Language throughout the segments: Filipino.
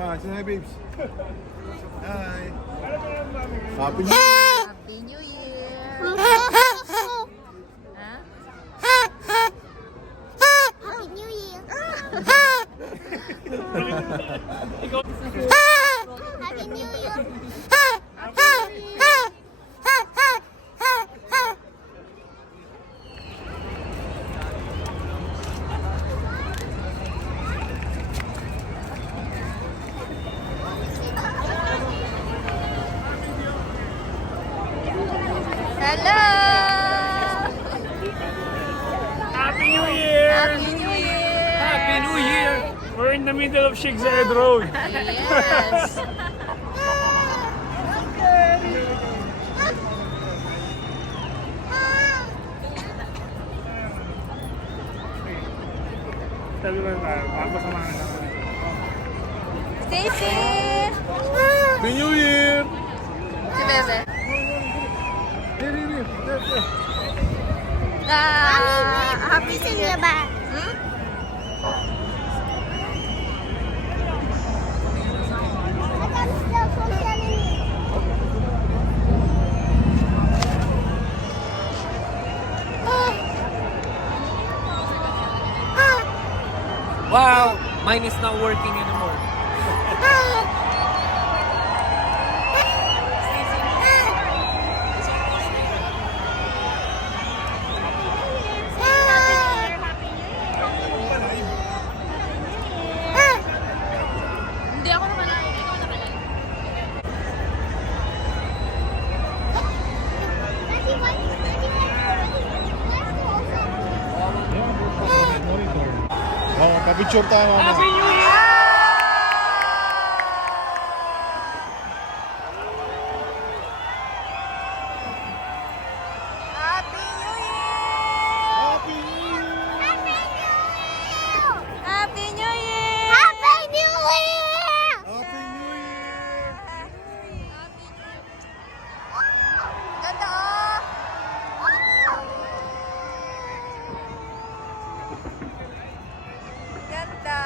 Say hi, babes. Hi. Happy New Year. Happy New Year! Ha? Happy New Year! Happy New Year! Hello! Happy New Year! Happy New Year! Happy New Year! We're in the middle of Sheikh Zayed Road. Yes! Sabi ko na, makakasamahan na kami. Stacy! Happy New Year. Si Bebe. Here. Happy sa inyo ba? Hmm? Madami daw social media. Wow, mine is not working anymore. Hindi ako nakalain. Ikaw nakalain. Pa-picture tayo, mama. Happy New Year! Happy New Year! Happy New Year. Happy New Year! Happy New Year! Happy New Year. Ganda oh! Ganda!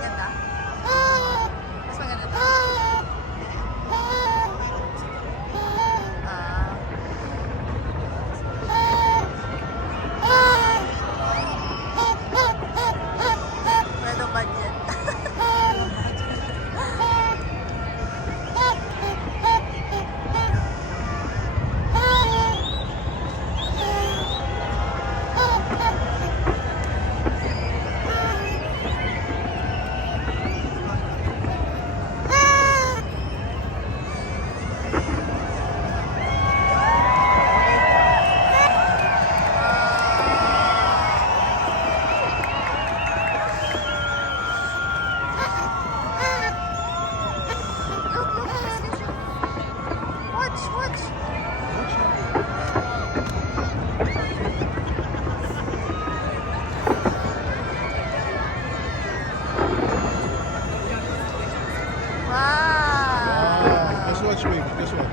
Ganda? Mas maganda to? Ah. Medyo budget. Watch. Wow! Just watch me. Just watch.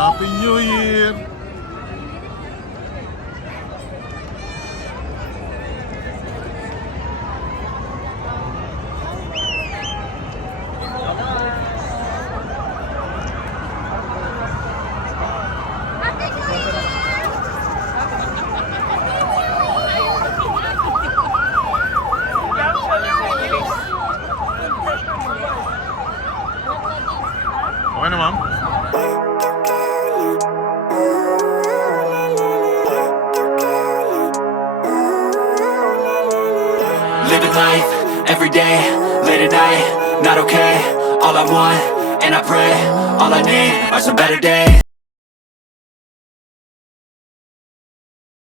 Happy New Year! Okay na, ma'am? Living life, every day, late at night, not okay. All I want, and I pray, all I need are some better days.